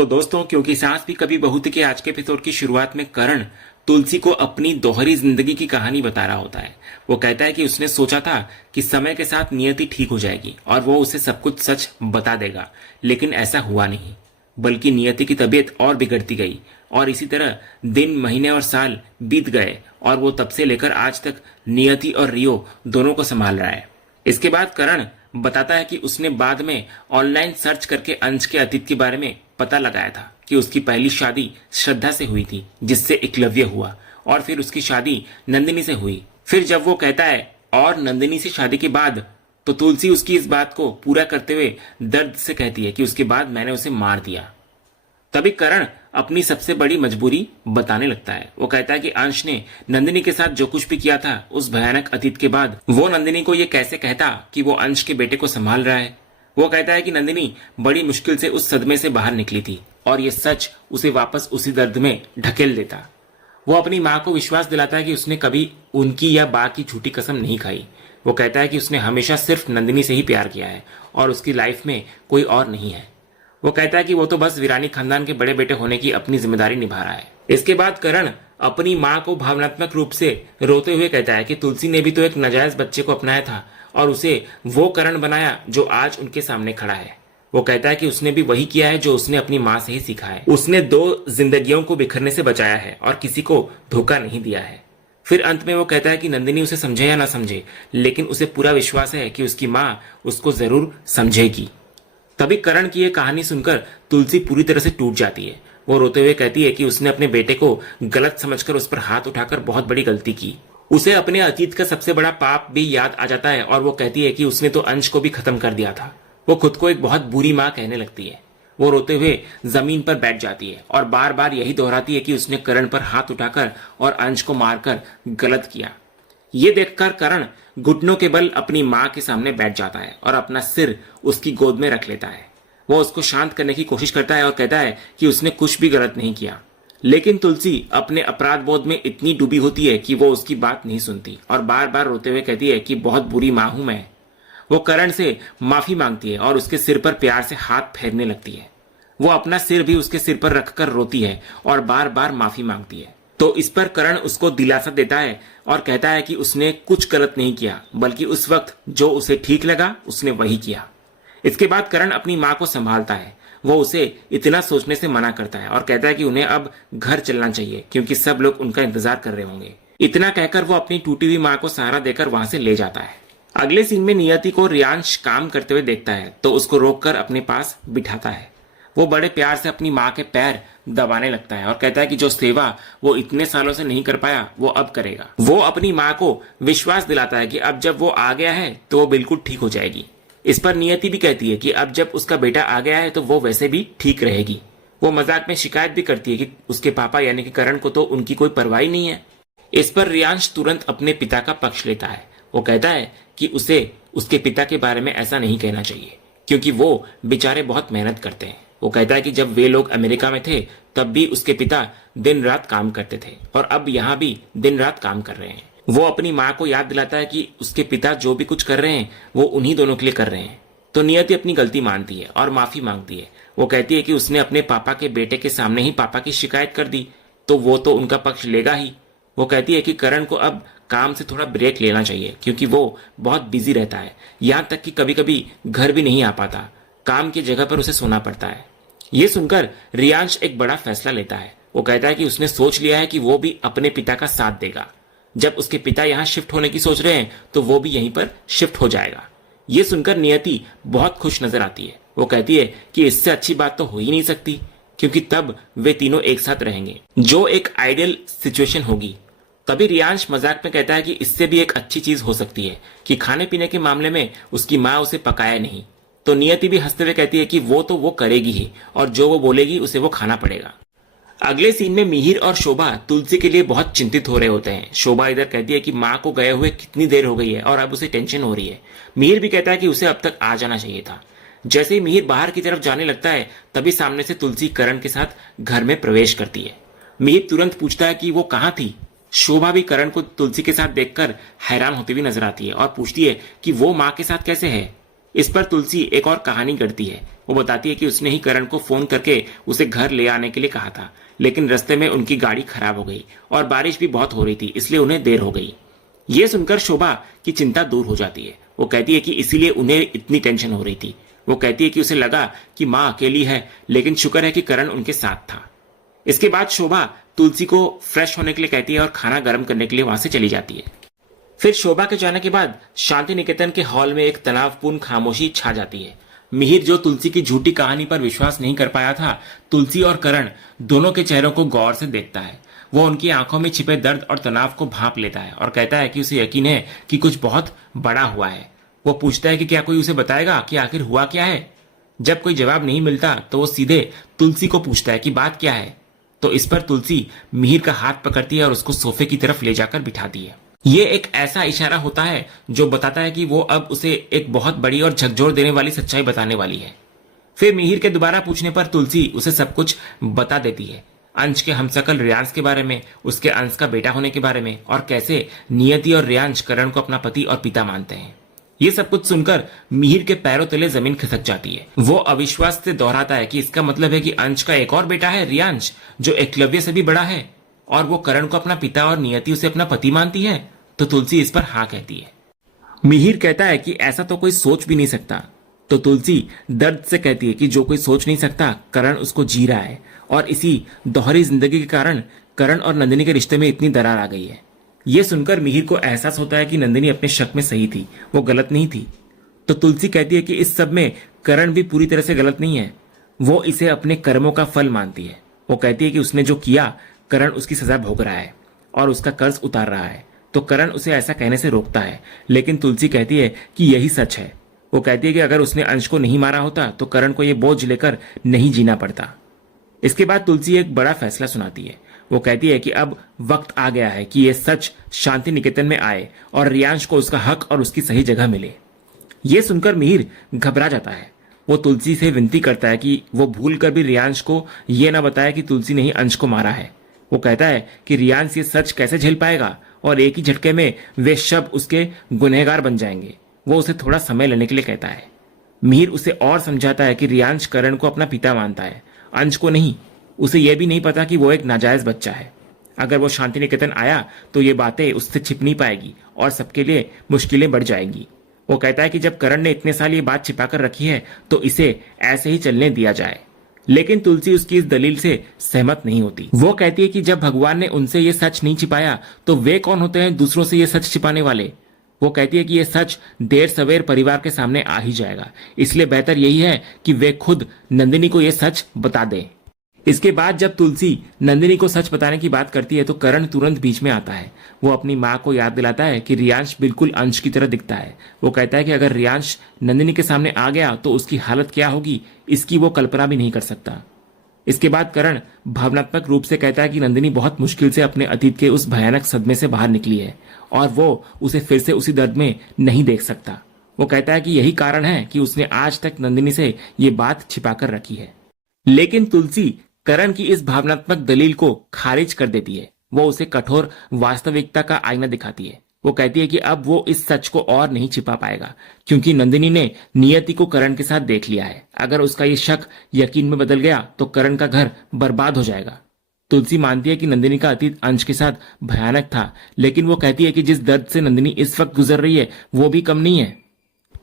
तो दोस्तों, क्योंकि सांस भी कभी बहू थी के आज के एपिसोड की शुरुआत में करण तुलसी को अपनी दोहरी जिंदगी की कहानी बता रहा होता है। वो कहता है कि उसने सोचा था कि समय के साथ नियति ठीक हो जाएगी और वो उसे सब कुछ सच बता देगा, लेकिन ऐसा हुआ नहीं, बल्कि नियति की तबीयत और बिगड़ती गई और इसी तरह दिन, महीने और साल बीत गए और वो तब से लेकर आज तक नियति और रियो दोनों को संभाल रहा है। इसके बाद करण बताता है कि उसने बाद में ऑनलाइन सर्च करके अंश के अतीत के बारे में पता लगाया था कि उसकी पहली शादी श्रद्धा से हुई थी, जिससे एकलव्य हुआ, और फिर उसकी शादी नंदिनी से हुई। फिर जब वो कहता है और नंदिनी से शादी के बाद, तो तुलसी उसकी इस बात को पूरा करते हुए दर्द से कहती है कि उसके बाद मैंने उसे मार दिया। तभी करण अपनी सबसे बड़ी मजबूरी बताने लगता है। वो कहता है कि अंश ने नंदिनी के साथ जो कुछ भी किया था उस भयानक अतीत के बाद वो नंदिनी को ये कैसे कहता कि वो अंश के बेटे को संभाल रहा है। वो कहता है कि नंदिनी बड़ी मुश्किल से उस सदमे से बाहर निकली थी और ये सच उसे वापस उसी दर्द में ढकेल देता। वो अपनी माँ को विश्वास दिलाता है कि उसने कभी उनकी या बा की झूठी कसम नहीं खाई। वो कहता है कि उसने हमेशा सिर्फ नंदिनी से ही प्यार किया है और उसकी लाइफ में कोई और नहीं है। वो कहता है कि वो तो बस वीरानी खानदान के बड़े बेटे होने की अपनी जिम्मेदारी निभा रहा है। इसके बाद करण अपनी माँ को भावनात्मक रूप से रोते हुए कहता है कि तुलसी ने भी तो एक नाजायज बच्चे को अपनाया था और उसे वो करण बनाया जो आज उनके सामने खड़ा है। वो कहता है कि उसने भी वही किया है जो उसने अपनी माँ से ही सीखा है। उसने 2 जिंदगियों को बिखरने से बचाया है और किसी को धोखा नहीं दिया है। फिर अंत में वो कहता है कि नंदिनी उसे समझे या ना समझे, लेकिन उसे पूरा विश्वास है कि उसकी माँ उसको जरूर समझेगी। तभी करण की यह कहानी सुनकर तुलसी पूरी तरह से टूट जाती है। वो रोते हुए कहती है कि उसने अपने बेटे को गलत समझकर उस पर हाथ उठाकर बहुत बड़ी गलती की। उसे अपने अतीत का सबसे बड़ा पाप भी याद आ जाता है और वो कहती है कि उसने तो अंश को भी खत्म कर दिया था। वो खुद को एक बहुत बुरी माँ कहने लगती है। वो रोते हुए जमीन पर बैठ जाती है और बार बार यही दोहराती है कि उसने करण पर हाथ उठाकर और अंश को मारकर गलत किया। ये देखकर करण घुटनों के बल अपनी माँ के सामने बैठ जाता है और अपना सिर उसकी गोद में रख लेता है। वो उसको शांत करने की कोशिश करता है और कहता है कि उसने कुछ भी गलत नहीं किया, लेकिन तुलसी अपने अपराध बोध में इतनी डूबी होती है कि वो उसकी बात नहीं सुनती और बार बार रोते हुए कहती है कि बहुत बुरी माँ हूं मैं। वो करण से माफी मांगती है और उसके सिर पर प्यार से हाथ फेरने लगती है। वो अपना सिर भी उसके सिर पर रखकर रोती है और बार बार माफी मांगती है। तो इस पर करण उसको दिलासा देता है और कहता है कि उसने कुछ गलत नहीं किया, बल्कि उस वक्त जो उसे ठीक लगा उसने वही किया। इसके बाद करण अपनी माँ को संभालता है। वो उसे इतना सोचने से मना करता है और कहता है कि उन्हें अब घर चलना चाहिए क्योंकि सब लोग उनका इंतजार कर रहे होंगे। इतना कहकर वो अपनी टूटी हुई माँ को सहारा देकर वहां से ले जाता है। अगले सीन में नियति को रियांश काम करते हुए देखता है तो उसको रोककर अपने पास बिठाता है। वो बड़े प्यार से अपनी माँ के पैर दबाने लगता है और कहता है कि जो सेवा वो इतने सालों से नहीं कर पाया वो अब करेगा। वो अपनी माँ को विश्वास दिलाता है कि अब जब वो आ गया है तो वो बिल्कुल ठीक हो जाएगी। इस पर नियति भी कहती है कि अब जब उसका बेटा आ गया है तो वो वैसे भी ठीक रहेगी। वो मजाक में शिकायत भी करती है कि उसके पापा यानी कि करण को तो उनकी कोई परवाह नहीं है। इस पर रियांश तुरंत अपने पिता का पक्ष लेता है। वो कहता है कि उसे उसके पिता के बारे में ऐसा नहीं कहना चाहिए क्योंकि वो बेचारे बहुत मेहनत करते हैं। वो कहता है कि जब वे लोग अमेरिका में थे तब भी उसके पिता दिन रात काम करते थे और अब यहाँ भी दिन रात काम कर रहे हैं। वो अपनी माँ को याद दिलाता है कि उसके पिता जो भी कुछ कर रहे हैं वो उन्हीं दोनों के लिए कर रहे हैं। तो नियति अपनी गलती मानती है और माफी मांगती है। वो कहती है कि उसने अपने पापा के बेटे के सामने ही पापा की शिकायत कर दी तो वो तो उनका पक्ष लेगा ही। वो कहती है कि करण को अब काम से थोड़ा ब्रेक लेना चाहिए क्योंकि वो बहुत बिजी रहता है, यहाँ तक कि कभी कभी घर भी नहीं आ पाता। काम की जगह पर उसे सोना पड़ता है। ये सुनकर रियांश एक बड़ा फैसला लेता है। वो कहता है कि उसने सोच लिया है कि वो भी अपने पिता का साथ देगा। जब उसके पिता यहाँ शिफ्ट होने की सोच रहे हैं तो वो भी यहीं पर शिफ्ट हो जाएगा। ये सुनकर नियति बहुत खुश नजर आती है। वो कहती है कि इससे अच्छी बात तो हो ही नहीं सकती क्योंकि तब वे तीनों एक साथ रहेंगे, जो एक आइडियल सिचुएशन होगी। तभी रियांश मजाक में कहता है कि इससे भी एक अच्छी चीज हो सकती है कि खाने पीने के मामले में उसकी माँ उसे पकाया नहीं। तो नियति भी हंसते हुए कहती है कि वो तो वो करेगी ही और जो वो बोलेगी उसे वो खाना पड़ेगा। अगले सीन में मिहिर और शोभा तुलसी के लिए बहुत चिंतित हो रहे होते हैं। शोभा इधर कहती है कि माँ को गए हुए कितनी देर हो गई है और अब उसे टेंशन हो रही है। मिहिर भी कहता है कि उसे अब तक आ जाना चाहिए था। जैसे ही मिहिर बाहर की तरफ जाने लगता है तभी सामने से तुलसी करण के साथ घर में प्रवेश करती है। मिहिर तुरंत पूछता है कि वो कहाँ थी। शोभा भी करण को तुलसी के साथ देखकर हैरान होती हुई नजर आती है और पूछती है कि वो माँ के साथ कैसे है। इस पर तुलसी एक और कहानी गढ़ती है। वो बताती है कि उसने ही करण को फोन करके उसे घर ले आने के लिए कहा था, लेकिन रास्ते में उनकी गाड़ी खराब हो गई और बारिश भी बहुत हो रही थी, इसलिए उन्हें देर हो गई। ये सुनकर शोभा की चिंता दूर हो जाती है। वो कहती है कि इसीलिए उन्हें इतनी टेंशन हो रही थी। वो कहती है कि उसे लगा कि माँ अकेली है, लेकिन शुक्र है कि करण उनके साथ था। इसके बाद शोभा तुलसी को फ्रेश होने के लिए कहती है और खाना गर्म करने के लिए वहां से चली जाती है। फिर शोभा के जाने के बाद शांति निकेतन के हॉल में एक तनावपूर्ण खामोशी छा जाती है। मिहिर, जो तुलसी की झूठी कहानी पर विश्वास नहीं कर पाया था, तुलसी और करण दोनों के चेहरों को गौर से देखता है। वो उनकी आंखों में छिपे दर्द और तनाव को भांप लेता है और कहता है कि उसे यकीन है कि कुछ बहुत बड़ा हुआ है। वो पूछता है कि क्या कोई उसे बताएगा कि आखिर हुआ क्या है। जब कोई जवाब नहीं मिलता तो वो सीधे तुलसी को पूछता है कि बात क्या है। तो इस पर तुलसी मिहिर का हाथ पकड़ती है और उसको सोफे की तरफ ले जाकर बिठाती है। ये एक ऐसा इशारा होता है जो बताता है कि वो अब उसे एक बहुत बड़ी और झकझोर देने वाली सच्चाई बताने वाली है। फिर मिहिर के दोबारा पूछने पर तुलसी उसे सब कुछ बता देती है। अंश के हमशक्ल रियांश के बारे में, उसके अंश का बेटा होने के बारे में, और कैसे नियति और रियांश करण को अपना पति और पिता मानते हैं। ये सब कुछ सुनकर मिहिर के पैरों तले जमीन खिसक जाती है। वो अविश्वास से दोहराता है कि इसका मतलब है कि अंश का एक और बेटा है, रियांश, जो एकलव्य से भी बड़ा है, और वो करण को अपना पिता और नियति उसे अपना पति मानती है। तो तुलसी इस पर हाँ कहती है। मिहिर कहता है कि ऐसा तो कोई सोच भी नहीं सकता। तो तुलसी दर्द से कहती है कि जो कोई सोच नहीं सकता, करण उसको जी रहा है, और इसी दोहरी जिंदगी के कारण करण और नंदिनी के रिश्ते में इतनी दरार आ गई है। यह सुनकर मिहिर को एहसास होता है कि नंदिनी अपने शक में सही थी, वो गलत नहीं थी। तो तुलसी कहती है कि इस सब में करण भी पूरी तरह से गलत नहीं है, वो इसे अपने कर्मों का फल मानती है। वो कहती है कि उसने जो किया, करण उसकी सजा भोग रहा है और उसका कर्ज उतार रहा है। तो करण उसे ऐसा कहने से रोकता है, लेकिन तुलसी कहती है कि यही सच है। वो कहती है कि अगर उसने अंश को नहीं मारा होता तो करण को यह बोझ लेकर नहीं जीना पड़ता। इसके बाद तुलसी एक बड़ा फैसला सुनाती है। वो कहती है कि अब वक्त आ गया है कि यह सच शांति निकेतन में आए और रियांश को उसका हक और उसकी सही जगह मिले। यह सुनकर मिहिर घबरा जाता है। वो तुलसी से विनती करता है कि वो भूल कर भी रियांश को यह ना बताए कि तुलसी ने ही अंश को मारा है। वो कहता है कि रियांश ये सच कैसे झेल पाएगा और एक ही झटके में वे सब उसके गुनहगार बन जाएंगे। वो उसे थोड़ा समय लेने के लिए कहता है। मिहिर उसे और समझाता है कि रियांश करण को अपना पिता मानता है, अंश को नहीं। उसे यह भी नहीं पता कि वो एक नाजायज बच्चा है। अगर वो शांति निकेतन आया तो ये बातें उससे छिप नहीं पाएगी और सबके लिए मुश्किलें बढ़ जाएंगी। वो कहता है कि जब करण ने इतने साल ये बात छिपा कर रखी है तो इसे ऐसे ही चलने दिया जाए। लेकिन तुलसी उसकी इस दलील से सहमत नहीं होती। वो कहती है कि जब भगवान ने उनसे ये सच नहीं छिपाया तो वे कौन होते हैं दूसरों से ये सच छिपाने वाले। वो कहती है कि ये सच देर सवेर परिवार के सामने आ ही जाएगा, इसलिए बेहतर यही है कि वे खुद नंदिनी को यह सच बता दें। इसके बाद जब तुलसी नंदिनी को सच बताने की बात करती है तो करण तुरंत बीच में आता है। वो अपनी माँ को याद दिलाता है कि रियांश बिल्कुल अंश की तरह दिखता है। वो कहता है कि अगर रियांश नंदिनी के सामने आ गया तो उसकी हालत क्या होगी, इसकी वो कल्पना भी नहीं कर सकता। इसके बाद करण भावनात्मक रूप से कहता है कि नंदिनी बहुत मुश्किल से अपने अतीत के उस भयानक सदमे से बाहर निकली है और वो उसे फिर से उसी दर्द में नहीं देख सकता। वो कहता है कि यही कारण है कि उसने आज तक नंदिनी से ये बात छिपा कर रखी है। लेकिन तुलसी करण की इस भावनात्मक दलील को खारिज कर देती है। वो उसे कठोर वास्तविकता का आईना दिखाती है। वो कहती है कि अब वो इस सच को और नहीं छिपा पाएगा, क्योंकि नंदिनी ने नियति को करण के साथ देख लिया है। अगर उसका ये शक यकीन में बदल गया तो करण का घर बर्बाद हो जाएगा। तुलसी मानती है कि नंदिनी का अतीत अंश के साथ भयानक था, लेकिन वो कहती है कि जिस दर्द से नंदिनी इस वक्त गुजर रही है वो भी कम नहीं है।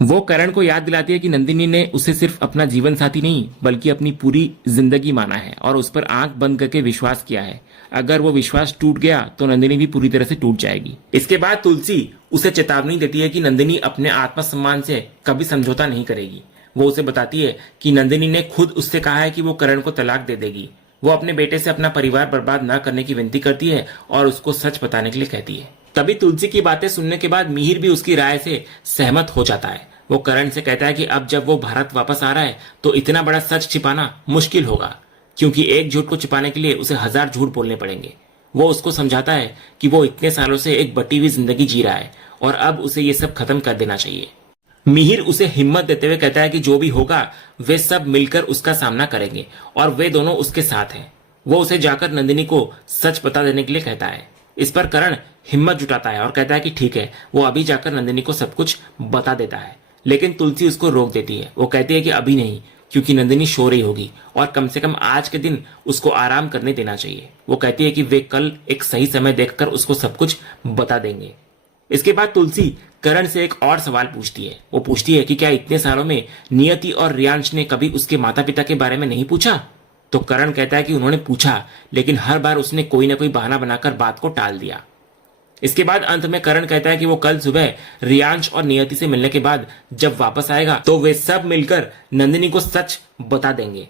वो करण को याद दिलाती है कि नंदिनी ने उसे सिर्फ अपना जीवन साथी नहीं बल्कि अपनी पूरी जिंदगी माना है और उस पर आंख बंद करके विश्वास किया है। अगर वो विश्वास टूट गया तो नंदिनी भी पूरी तरह से टूट जाएगी। इसके बाद तुलसी उसे चेतावनी देती है कि नंदिनी अपने आत्मसम्मान से कभी समझौता नहीं करेगी। वो उसे बताती है कि नंदिनी ने खुद उससे कहा है कि वो करण को तलाक दे देगी। वो अपने बेटे से अपना परिवार बर्बाद न करने की विनती करती है और उसको सच बताने के लिए कहती है। तभी तुलसी की बातें सुनने के बाद मिहिर भी उसकी राय से सहमत हो जाता है। वो करण से कहता है कि अब जब वो भारत वापस आ रहा है तो इतना बड़ा सच छिपाना मुश्किल होगा, क्योंकि एक झूठ को छिपाने के लिए उसे 1000 झूठ बोलने पड़ेंगे। वो उसको समझाता है कि वो इतने सालों से एक बटी हुई जिंदगी जी रहा है और अब उसे ये सब खत्म कर देना चाहिए। मिहिर उसे हिम्मत देते हुए कहता है कि जो भी होगा वे सब मिलकर उसका सामना करेंगे और वे दोनों उसके साथ हैं। वो उसे जाकर नंदिनी को सच बता देने के लिए कहता है। इस पर करण हिम्मत जुटाता है और कहता है कि ठीक है, वो अभी जाकर नंदिनी को सब कुछ बता देता है। लेकिन तुलसी उसको रोक देती है। वो कहती है कि अभी नहीं, क्योंकि नंदिनी सो रही होगी और कम से कम आज के दिन उसको आराम करने देना चाहिए। वो कहती है कि वे कल एक सही समय देखकर उसको सब कुछ बता देंगे। इसके बाद तुलसी करण से एक और सवाल पूछती है। वो पूछती है कि क्या इतने सालों में नियति और रियांश ने कभी उसके माता पिता के बारे में नहीं पूछा? तो करण कहता है कि उन्होंने पूछा, लेकिन हर बार उसने कोई ना कोई बहाना बनाकर बात को टाल दिया। इसके बाद अंत में करण कहता है कि वो कल सुबह रियांश और नियति से मिलने के बाद जब वापस आएगा तो वे सब मिलकर नंदिनी को सच बता देंगे।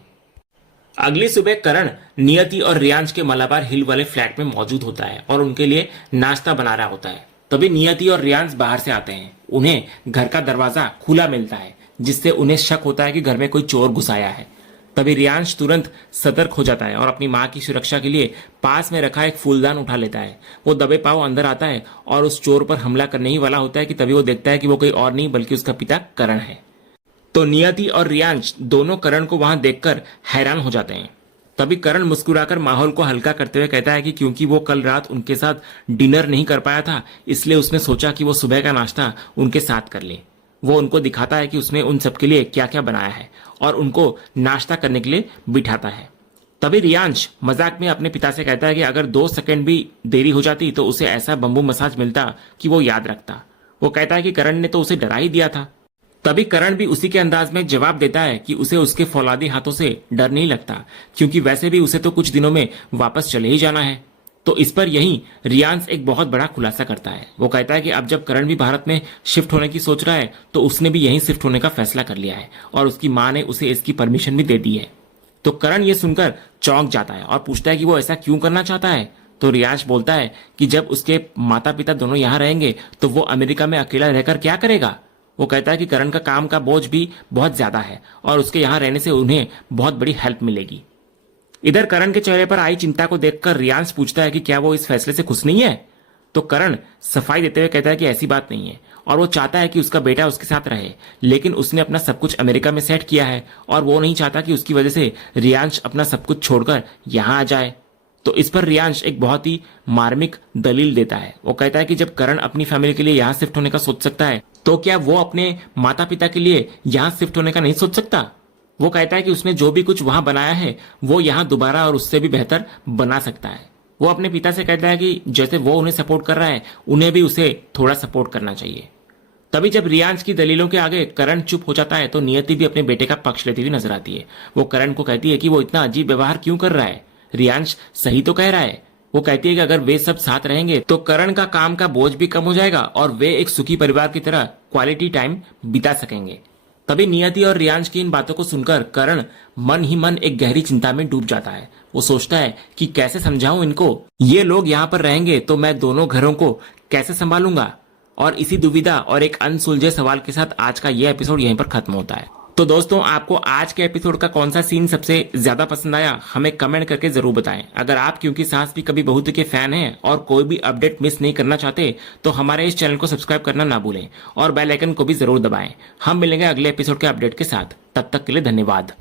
अगली सुबह करण नियति और रियांश के मलाबार हिल वाले फ्लैट में मौजूद होता है और उनके लिए नाश्ता बना रहा होता है। तभी नियति और रियांश बाहर से आते हैं। उन्हें घर का दरवाजा खुला मिलता है, जिससे उन्हें शक होता है कि घर में कोई चोर घुस आया है। तभी रियांश तुरंत सतर्क हो जाता है और अपनी मां की सुरक्षा के लिए पास में रखा एक फूलदान उठा लेता है। वो दबे पांव अंदर आता है और उस चोर पर हमला करने ही वाला होता है कि तभी वो देखता है कि वो कोई और नहीं बल्कि उसका पिता करण है। तो नियति और रियांश दोनों करण को वहां देखकर हैरान हो जाते हैं। तभी करण मुस्कुराकर माहौल को हल्का करते हुए कहता है कि क्योंकि वो कल रात उनके साथ डिनर नहीं कर पाया था, इसलिए उसने सोचा कि वो सुबह का नाश्ता उनके साथ कर ले। वो उनको दिखाता है कि उसने उन सबके लिए क्या क्या बनाया है और उनको नाश्ता करने के लिए बिठाता है। तभी रियांश मजाक में अपने पिता से कहता है कि अगर 2 सेकंड भी देरी हो जाती तो उसे ऐसा बम्बू मसाज मिलता कि वो याद रखता। वो कहता है कि करण ने तो उसे डरा ही दिया था। तभी करण भी उसी के अंदाज में जवाब देता है कि उसे उसके फौलादी हाथों से डर नहीं लगता, क्योंकि वैसे भी उसे तो कुछ दिनों में वापस चले ही जाना है। तो इस पर यही रियांश एक बहुत बड़ा खुलासा करता है। वो कहता है कि अब जब करण भी भारत में शिफ्ट होने की सोच रहा है तो उसने भी यहीं शिफ्ट होने का फैसला कर लिया है और उसकी मां ने उसे इसकी परमिशन भी दे दी है। तो करण ये सुनकर चौंक जाता है और पूछता है कि वो ऐसा क्यों करना चाहता है। तो रियांश बोलता है कि जब उसके माता पिता दोनों यहाँ रहेंगे तो वो अमेरिका में अकेला रहकर क्या करेगा। वो कहता है कि करण का काम का बोझ भी बहुत ज्यादा है और उसके यहाँ रहने से उन्हें बहुत बड़ी हेल्प मिलेगी। इधर करण के चेहरे पर आई चिंता को देखकर रियांश पूछता है कि क्या वो इस फैसले से खुश नहीं है। तो करण सफाई देते हुए कहता है कि ऐसी बात नहीं है और वो चाहता है कि उसका बेटा उसके साथ रहे, लेकिन उसने अपना सब कुछ अमेरिका में सेट किया है और वो नहीं चाहता कि उसकी वजह से रियांश अपना सब कुछ छोड़कर यहाँ आ जाए। तो इस पर रियांश एक बहुत ही मार्मिक दलील देता है। वो कहता है कि जब करण अपनी फैमिली के लिए यहाँ शिफ्ट होने का सोच सकता है तो क्या वो अपने माता पिता के लिए यहाँ शिफ्ट होने का नहीं सोच सकता। वो कहता है कि उसने जो भी कुछ वहां बनाया है वो यहाँ दोबारा और उससे भी बेहतर बना सकता है। वो अपने पिता से कहता है कि जैसे वो उन्हें सपोर्ट कर रहा है उन्हें भी उसे थोड़ा सपोर्ट करना चाहिए। तभी जब रियांश की दलीलों के आगे करण चुप हो जाता है तो नियति भी अपने बेटे का पक्ष लेती हुई नजर आती है। वो करण को कहती है कि वो इतना अजीब व्यवहार क्यों कर रहा है, रियांश सही तो कह रहा है। वो कहती है कि अगर वे सब साथ रहेंगे तो करण का काम का बोझ भी कम हो जाएगा और वे एक सुखी परिवार की तरह क्वालिटी टाइम बिता सकेंगे। तभी नियति और रियांश की इन बातों को सुनकर करण मन ही मन एक गहरी चिंता में डूब जाता है। वो सोचता है कि कैसे समझाऊं इनको, ये लोग यहाँ पर रहेंगे तो मैं दोनों घरों को कैसे संभालूंगा। और इसी दुविधा और एक अनसुलझे सवाल के साथ आज का ये एपिसोड यहीं पर खत्म होता है। तो दोस्तों, आपको आज के एपिसोड का कौन सा सीन सबसे ज्यादा पसंद आया हमें कमेंट करके जरूर बताएं। अगर आप क्योंकि सास भी कभी बहू के फैन हैं और कोई भी अपडेट मिस नहीं करना चाहते तो हमारे इस चैनल को सब्सक्राइब करना ना भूलें और बेल आइकन को भी जरूर दबाएं। हम मिलेंगे अगले एपिसोड के अपडेट के साथ, तब तक के लिए धन्यवाद।